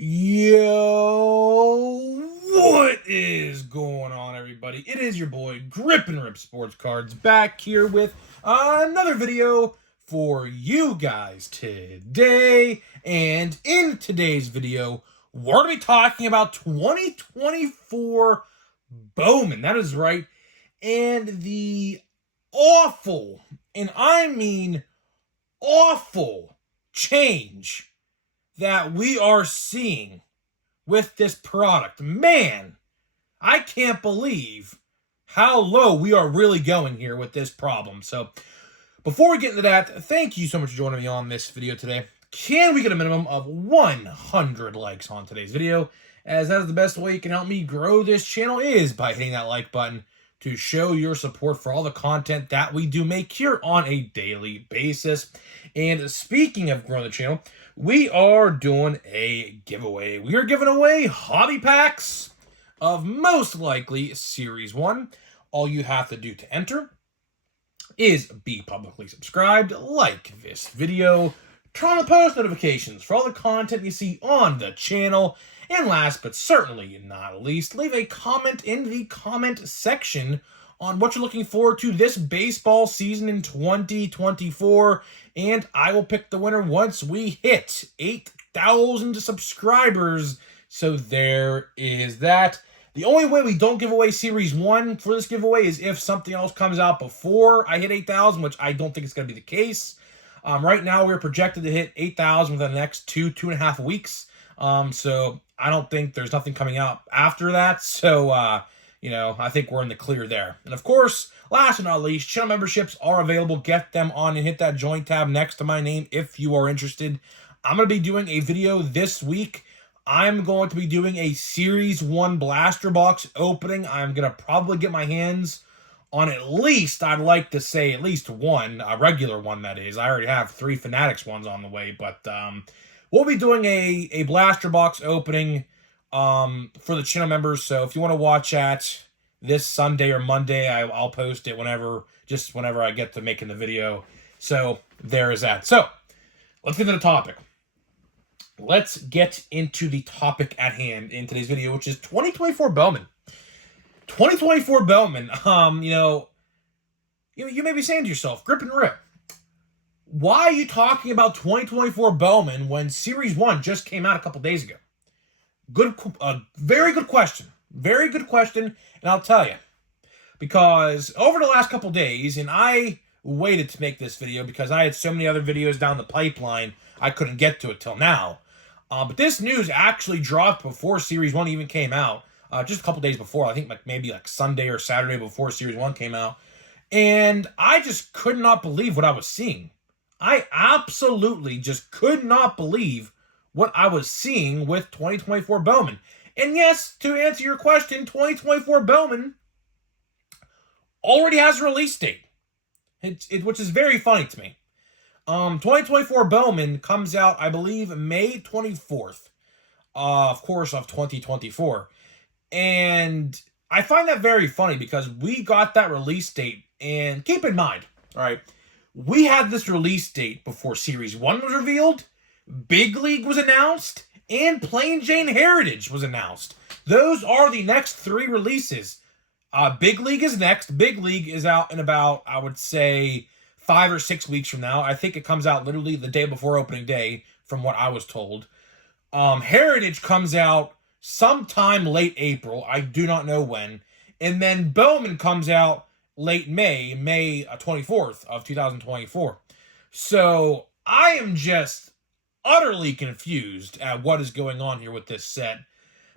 Yo, what is going on, everybody? It is your boy, Grip and Rip Sports Cards, back here with another video for you guys today. And in today's video, we're going to be talking about 2024 Bowman. That is right. And the awful, and I mean awful, change that we are seeing with this product. Man, I can't believe how low we are really going here with this problem. So before we get into that, thank you so much for joining me on this video today. Can we get a minimum of 100 likes on today's video? As that is the best way you can help me grow this channel, is by hitting that like button to show your support for all the content that we do make here on a daily basis. And speaking of growing the channel, we are doing a giveaway. We are giving away hobby packs of most likely Series 1. All you have to do to enter is be publicly subscribed, like this video, turn on the post notifications for all the content you see on the channel, and last but certainly not least, leave a comment in the comment section on what you're looking forward to this baseball season in 2024, and I will pick the winner once we hit 8,000 subscribers. So there is that. The only way we don't give away Series 1 for this giveaway is if something else comes out before I hit 8,000, which I don't think is going to be the case. Right now, we're projected to hit 8,000 within the next two and a half weeks. So I don't think there's nothing coming out after that. So, I think we're in the clear there. And of course, last but not least, channel memberships are available. Get them on and hit that join tab next to my name if you are interested. I'm going to be doing a video this week. I'm going to be doing a Series 1 blaster box opening. I'm going to probably get my hands on at least, I'd like to say at least one, a regular one that is. I already have 3 Fanatics ones on the way, but we'll be doing a blaster box opening for the channel members. So if you want to watch at this Sunday or Monday, I'll post it whenever I get to making the video. So there is that. So let's get to the topic. Let's get into the topic at hand in today's video, which is 2024 Bowman. 2024 Bowman. You may be saying to yourself, Grip and Rip, why are you talking about 2024 Bowman when Series 1 just came out a couple days ago? Very good question. Very good question, and I'll tell you. Because over the last couple days, and I waited to make this video because I had so many other videos down the pipeline, I couldn't get to it till now. But this news actually dropped before Series 1 even came out. Just a couple days before. I think maybe Sunday or Saturday before Series 1 came out. And I just could not believe what I was seeing. I absolutely just could not believe what I was seeing with 2024 Bowman. And yes, to answer your question, 2024 Bowman already has a release date, which is very funny to me. 2024 Bowman comes out, I believe, May 24th, of course, of 2024. And I find that very funny because we got that release date, and keep in mind, all right, we had this release date before Series 1 was revealed, Big League was announced, and Plain Jane Heritage was announced. Those are the next 3 releases. Big League is next. Big League is out in about, I would say, 5 or 6 weeks from now. I think it comes out literally the day before opening day, from what I was told. Heritage comes out sometime late April. I do not know when. And then Bowman comes out late May 24th of 2024. So I am just utterly confused at what is going on here with this set,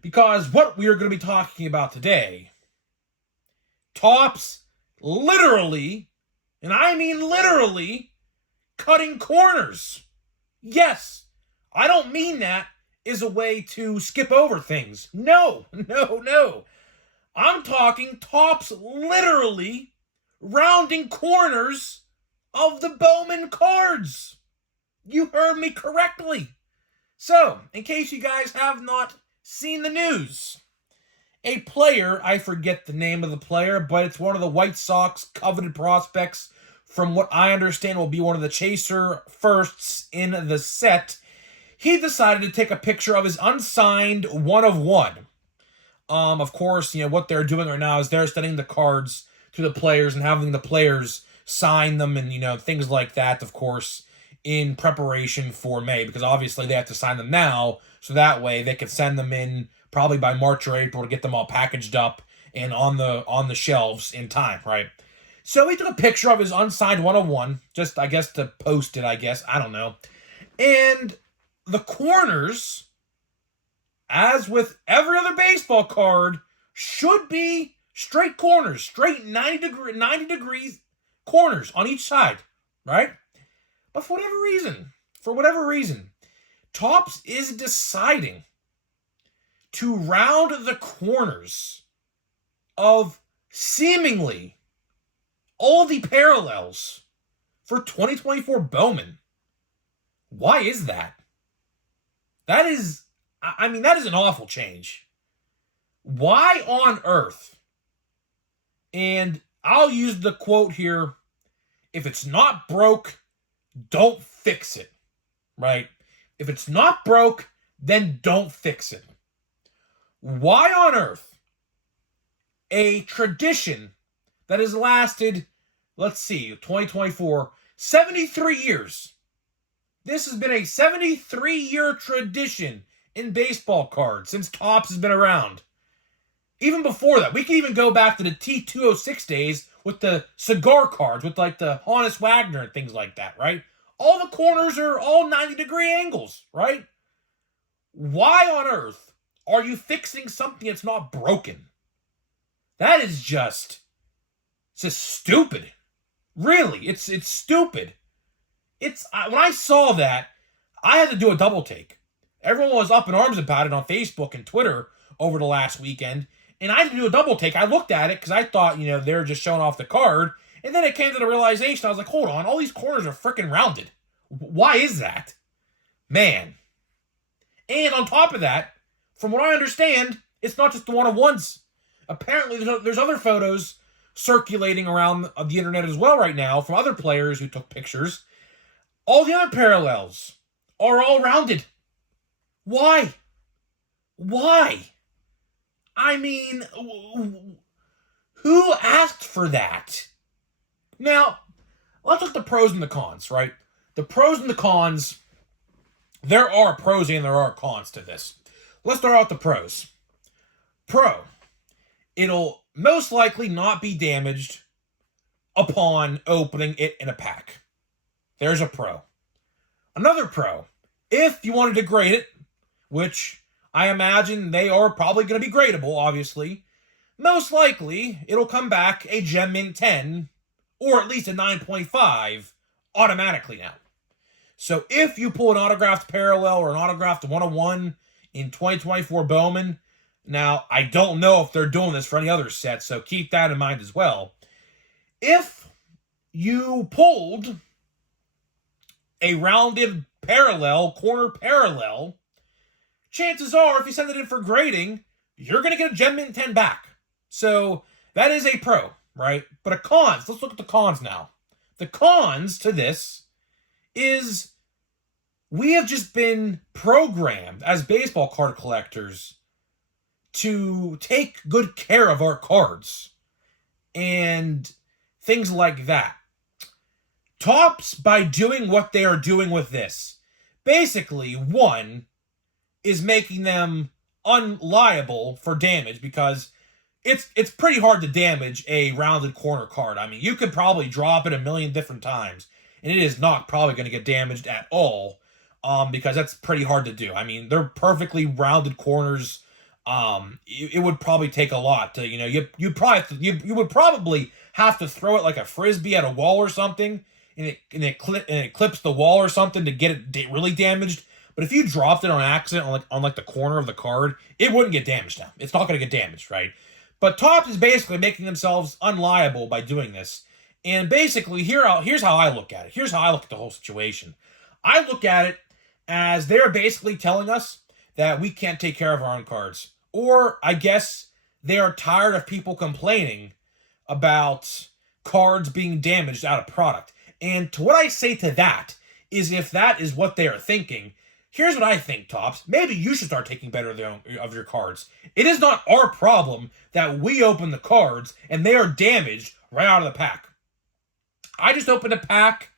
because what we are going to be talking about today, Topps literally, and I mean literally, cutting corners. Yes, I don't mean that as a way to skip over things. No. I'm talking Topps literally rounding corners of the Bowman cards. You heard me correctly. So, in case you guys have not seen the news, a player, I forget the name of the player, but it's one of the White Sox coveted prospects. From what I understand, will be one of the chaser firsts in the set. he decided to take a picture of his unsigned 1/1. Of course, what they're doing right now is they're sending the cards to the players and having the players sign them and, things like that, of course, in preparation for May, because obviously they have to sign them now, so that way they can send them in probably by March or April to get them all packaged up and on the shelves in time, right? So he took a picture of his unsigned 1/1, just, I guess, to post it, I don't know. And the corners, as with every other baseball card, should be straight corners, straight 90 degrees corners on each side, right? But for whatever reason, Topps is deciding to round the corners of seemingly all the parallels for 2024 Bowman. Why is that? That is an awful change. Why on earth? And I'll use the quote here, if it's not broke, don't fix it, right? If it's not broke, then don't fix it. Why on earth a tradition that has lasted, 2024, 73 years. This has been a 73-year tradition in baseball cards since Topps has been around. Even before that, we can even go back to the T206 days with the cigar cards, with like the Honus Wagner and things like that, right? All the corners are all 90-degree angles, right? Why on earth are you fixing something that's not broken? That is just stupid. Really, it's stupid. When I saw that, I had to do a double take. Everyone was up in arms about it on Facebook and Twitter over the last weekend, and I had to do a double take. I looked at it because I thought, they were just showing off the card, and then it came to the realization, I was like, hold on, all these corners are freaking rounded. Why is that? Man. And on top of that, from what I understand, it's not just the 1/1s. Apparently, there's other photos circulating around the internet as well right now from other players who took pictures. All the other parallels are all rounded. Why? Why? I mean, who asked for that? Now, let's look at the pros and the cons, right? The pros and the cons, there are pros and there are cons to this. Let's start out with the pros. Pro, it'll most likely not be damaged upon opening it in a pack. There's a pro. Another pro, if you want to degrade it, which I imagine they are probably going to be gradable, obviously, most likely it'll come back a Gem Mint 10 or at least a 9.5 automatically now. So if you pull an autographed parallel or an autographed 1/1 in 2024 Bowman, now I don't know if they're doing this for any other sets, so keep that in mind as well. If you pulled a rounded parallel, corner parallel, chances are if you send it in for grading, you're going to get a Gem Mint 10 back. So that is a pro, right? But a cons, let's look at the cons now. The cons to this is we have just been programmed as baseball card collectors to take good care of our cards and things like that. Topps, by doing what they are doing with this, basically, one, is making them unliable for damage because it's pretty hard to damage a rounded corner card. I mean, you could probably drop it a million different times, and it is not probably going to get damaged at all, because that's pretty hard to do. I mean, they're perfectly rounded corners. It would probably take a lot to, you would probably have to throw it like a frisbee at a wall or something, and it clips the wall or something to get it really damaged. But if you dropped it on accident on the corner of the card, it wouldn't get damaged now. It's not going to get damaged, right? But Topps is basically making themselves unliable by doing this. And basically, here's how I look at it. Here's how I look at the whole situation. I look at it as they're basically telling us that we can't take care of our own cards. Or, I guess, they are tired of people complaining about cards being damaged out of product. And to what I say to that is if that is what they are thinking, Here's what I think, Tops. Maybe you should start taking better of your cards. It is not our problem that we open the cards and they are damaged right out of the pack. I just opened a pack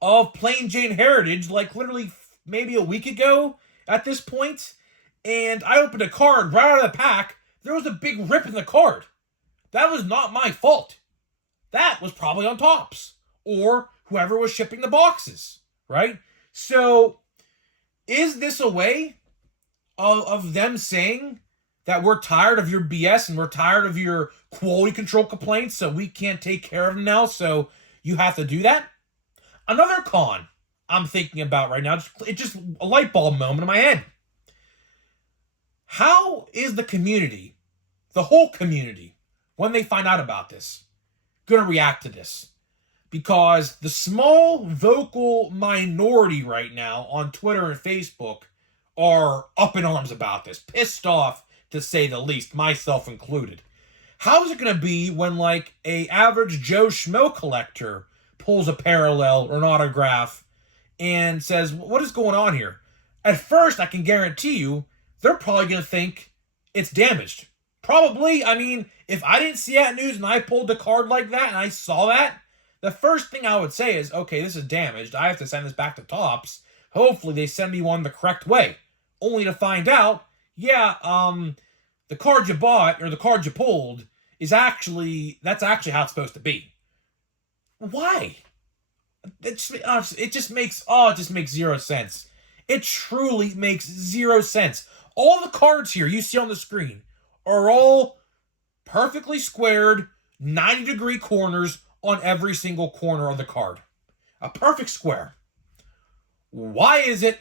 of Plain Jane Heritage like literally maybe a week ago at this point, and I opened a card right out of the pack. There was a big rip in the card. That was not my fault. That was probably on Topps or whoever was shipping the boxes, right? So is this a way of them saying that we're tired of your BS and we're tired of your quality control complaints, so we can't take care of them now, so you have to do that? Another con I'm thinking about right now, it's just a light bulb moment in my head. How is the community, the whole community, when they find out about this, going to react to this? Because the small vocal minority right now on Twitter and Facebook are up in arms about this, pissed off to say the least, myself included. How is it going to be when like a average Joe Schmo collector pulls a parallel or an autograph and says, what is going on here? At first, I can guarantee you, they're probably going to think it's damaged. Probably. I mean, if I didn't see that news and I pulled the card like that and I saw that, the first thing I would say is, okay, this is damaged. I have to send this back to Topps. Hopefully they send me one the correct way. Only to find out, the card you bought or the card you pulled that's actually how it's supposed to be. Why? It just makes zero sense. It truly makes zero sense. All the cards here you see on the screen are all perfectly squared, 90-degree corners on every single corner of the card. A perfect square. Why is it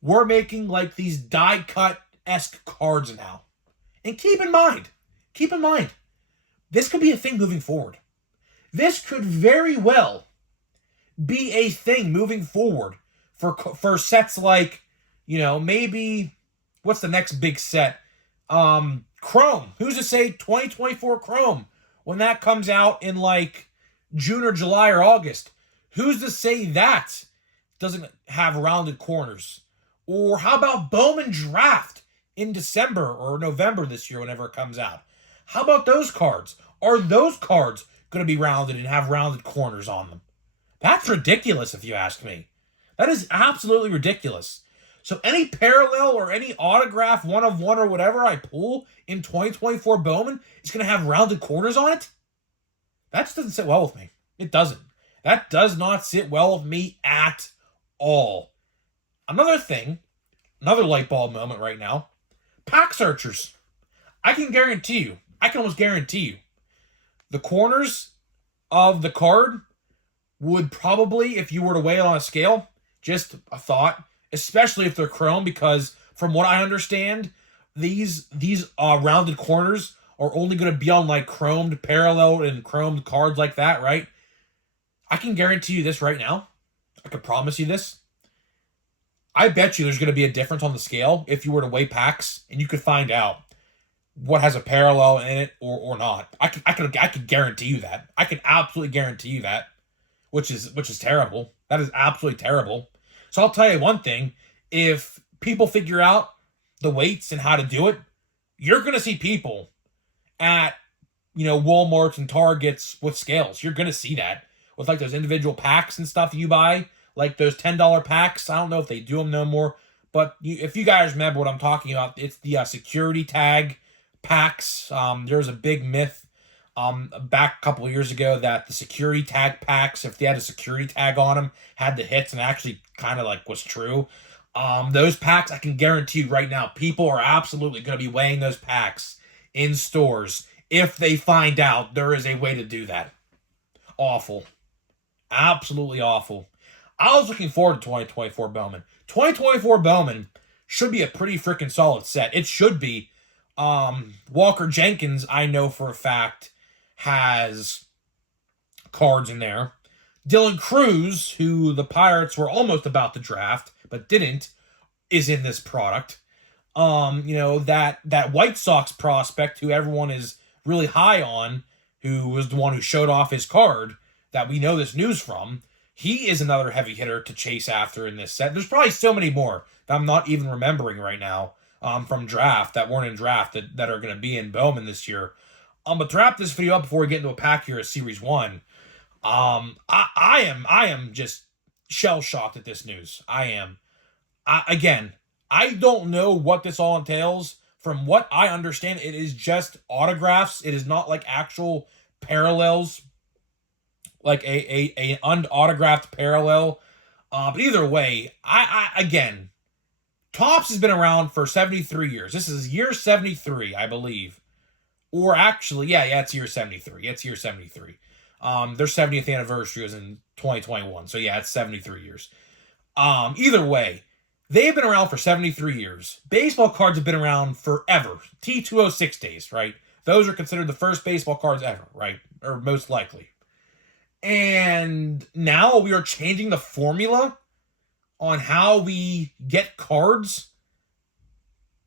we're making like these die-cut-esque cards now? And keep in mind, this could be a thing moving forward. This could very well be a thing moving forward for sets like, maybe, what's the next big set? Chrome. Who's to say 2024 Chrome, when that comes out in like June or July or August, who's to say that doesn't have rounded corners? Or how about Bowman Draft in December or November this year, whenever it comes out? How about those cards? Are those cards going to be rounded and have rounded corners on them? That's ridiculous, if you ask me. That is absolutely ridiculous. So any parallel or any autograph, one of one or whatever I pull in 2024 Bowman is going to have rounded corners on it? That just doesn't sit well with me. It doesn't. That does not sit well with me at all. Another thing, another light bulb moment right now, pack searchers. I can almost guarantee you, the corners of the card would probably, if you were to weigh it on a scale, just a thought, especially if they're chrome, because from what I understand, these rounded corners are only going to be on like chromed parallel and chromed cards like that, right? I can guarantee you this right now. I can promise you this. I bet you there's going to be a difference on the scale if you were to weigh packs, and you could find out what has a parallel in it or not. I could guarantee you that. I can absolutely guarantee you that, which is terrible. That is absolutely terrible. So I'll tell you one thing, if people figure out the weights and how to do it, you're going to see people at, Walmarts and Targets with scales. You're going to see that with like those individual packs and stuff that you buy, like those $10 packs. I don't know if they do them no more, but if you guys remember what I'm talking about, it's the security tag packs. There was a big myth back a couple of years ago that the security tag packs, if they had a security tag on them, had the hits, and actually kind of like was true. Those packs, I can guarantee you right now, people are absolutely going to be weighing those packs in stores if they find out there is a way to do that. Awful. Absolutely awful. I was looking forward to 2024 Bowman. 2024 Bowman should be a pretty freaking solid set. It should be. Walker Jenkins, I know for a fact, has cards in there. Dylan Cruz, who the Pirates were almost about to draft, but didn't, is in this product. That White Sox prospect, who everyone is really high on, who was the one who showed off his card, that we know this news from, he is another heavy hitter to chase after in this set. There's probably so many more that I'm not even remembering right now from draft that weren't in draft that are going to be in Bowman this year. But to wrap this video up before we get into a pack here at Series 1, I am just shell-shocked at this news. I am. Again, I don't know what this all entails. From what I understand, it is just autographs. It is not like actual parallels, like a unautographed parallel. But either way, again, Topps has been around for 73 years. This is year 73, I believe. Or actually, yeah, it's year 73. It's year 73. Their 70th anniversary was in 2021. So yeah, it's 73 years. Either way, they've been around for 73 years. Baseball cards have been around forever. T206 days, right? Those are considered the first baseball cards ever, right? Or most likely. And now we are changing the formula on how we get cards.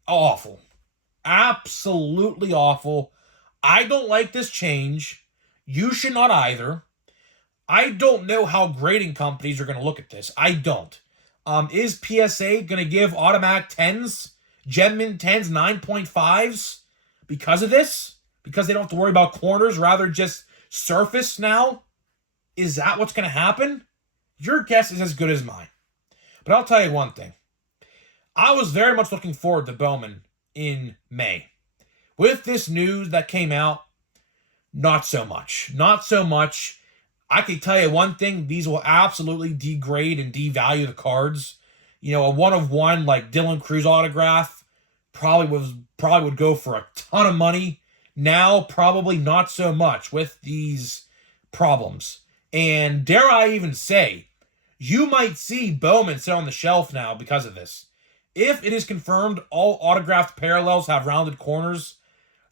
Awful. Absolutely awful. I don't like this change. You should not either. I don't know how grading companies are going to look at this. I don't. Is PSA going to give automatic 10s, Gem-Mint 10s, 9.5s because of this? Because they don't have to worry about corners, rather just surface now? Is that what's going to happen? Your guess is as good as mine. But I'll tell you one thing. I was very much looking forward to Bowman in May. With this news that came out, not so much. Not so much. I can tell you one thing, these will absolutely degrade and devalue the cards. You know, a 1/1 like Dylan Cruz autograph probably would go for a ton of money. Now, probably not so much with these problems. And dare I even say, you might see Bowman sit on the shelf now because of this. If it is confirmed all autographed parallels have rounded corners,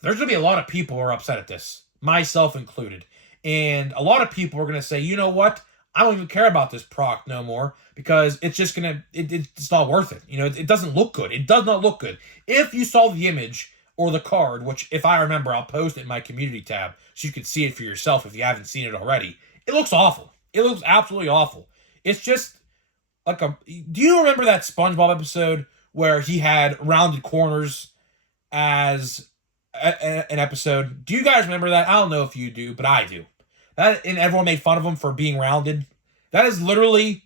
there's going to be a lot of people who are upset at this, myself included. And a lot of people are going to say, you know what? I don't even care about this product no more because it's just going to, it's not worth it. You know, it doesn't look good. It does not look good. If you saw the image or the card, which if I remember, I'll post it in my community tab so you can see it for yourself if you haven't seen it already. It looks awful. It looks absolutely awful. It's just like do you remember that SpongeBob episode where he had rounded corners as an episode? Do you guys remember that? I don't know if you do, but I do. And everyone made fun of him for being rounded. That is literally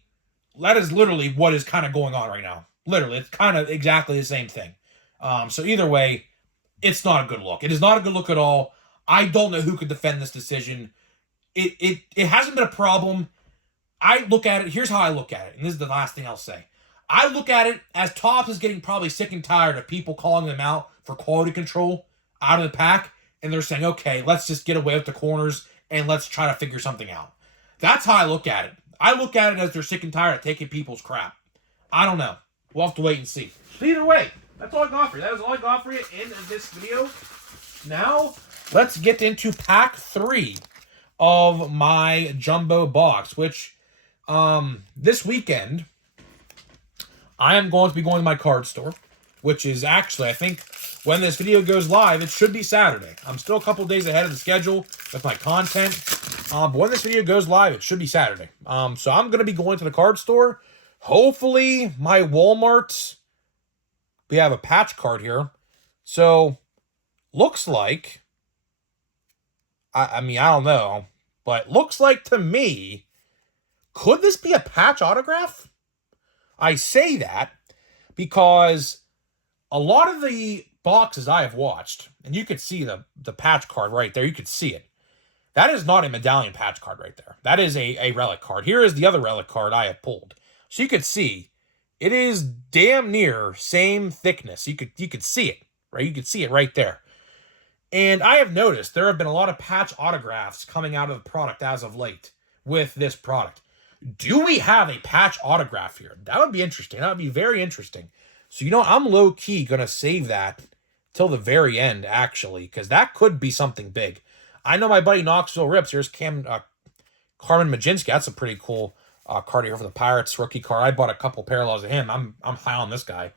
what is kind of going on right now. Literally, it's kind of exactly the same thing. So either way, it's not a good look. It is not a good look at all. I don't know who could defend this decision. It hasn't been a problem. I look at it, here's how I look at it, and this is the last thing I'll say. I look at it as Topps is getting probably sick and tired of people calling them out for quality control out of the pack, and they're saying, okay, let's just get away with the corners, and let's try to figure something out. That's how I look at it. I look at it as they're sick and tired of taking people's crap. I don't know. We'll have to wait and see. But either way, that's all I got for you. That is all I got for you in this video. Now, let's get into pack 3 of my jumbo box, which this weekend I am going to be going to my card store, which is actually, I think when this video goes live, it should be Saturday. I'm still a couple days ahead of the schedule with my content, but when this video goes live, it should be Saturday. So I'm going to be going to the card store. Hopefully my Walmart, we have a patch card here. So looks like, I mean, I don't know, but looks like to me, could this be a patch autograph? I say that because a lot of the boxes I have watched, and you could see the patch card right there. You could see it. That is not a medallion patch card right there. That is a relic card. Here is the other relic card I have pulled. So you could see it is damn near same thickness. You could see it, right? You could see it right there. And I have noticed there have been a lot of patch autographs coming out of the product as of late with this product. Do we have a patch autograph here? That would be interesting. That would be very interesting. So, you know, I'm low-key going to save that till the very end, actually, because that could be something big. I know my buddy Knoxville Rips. Here's Carmen Majinski. That's a pretty cool card here for the Pirates rookie card. I bought a couple parallels of him. I'm high on this guy.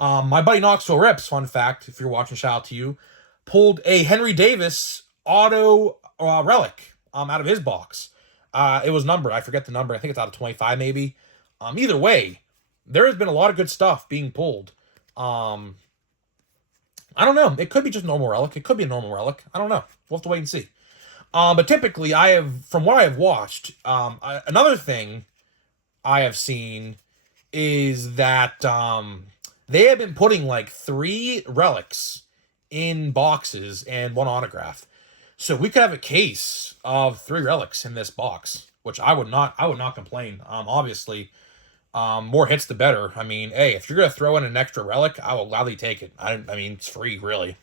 My buddy Knoxville Rips, fun fact, if you're watching, shout out to you, pulled a Henry Davis auto relic out of his box. It was numbered. I forget the number. I think it's out of 25 maybe. Either way, there has been a lot of good stuff being pulled. I don't know. It could be just normal relic. It could be a normal relic. I don't know. We'll have to wait and see. But typically, from what I have watched, another thing I have seen is that they have been putting like 3 relics in boxes and 1 autograph. So we could have a case of 3 relics in this box, which I would not complain. Obviously, more hits the better. I mean, hey, if you're gonna throw in an extra relic, I will gladly take it. I mean, it's free, really.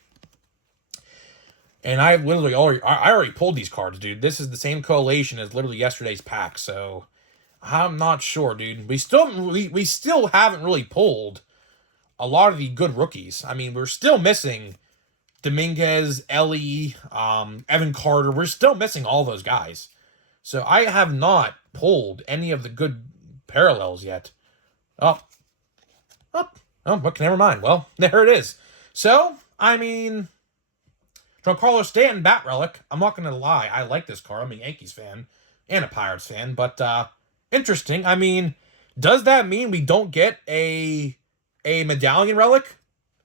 And I already pulled these cards, dude. This is the same collation as literally yesterday's pack, so I'm not sure, dude. We still haven't really pulled a lot of the good rookies. I mean, we're still missing Dominguez, Ellie, Evan Carter. We're still missing all those guys. So I have not pulled any of the good parallels yet. Okay, never mind. Well, there it is. So, I mean, Giancarlo Stanton bat relic. I'm not gonna lie, I like this card. I'm a Yankees fan and a Pirates fan, but interesting. I mean, does that mean we don't get a medallion relic?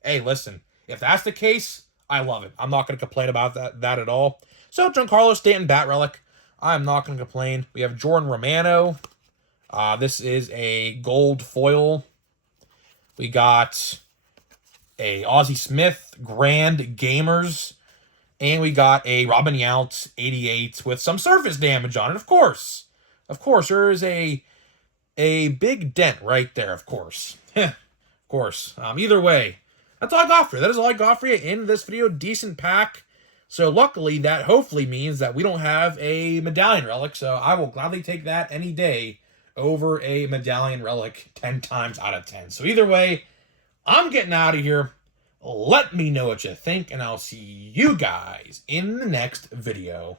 Hey, listen, if that's the case, I love it. I'm not gonna complain about that at all. So, Giancarlo Stanton bat relic. I'm not gonna complain. We have Jordan Romano. This is a gold foil. We got a Ozzie Smith Grand Gamers. And we got a Robin Yount 88 with some surface damage on it, of course. Of course, there is a big dent right there, of course. Of course. Either way, that's all I got for you. That is all I got for you in this video. Decent pack. So luckily, that hopefully means that we don't have a medallion relic. So I will gladly take that any day over a medallion relic 10 times out of 10. So either way, I'm getting out of here. Let me know what you think, and I'll see you guys in the next video.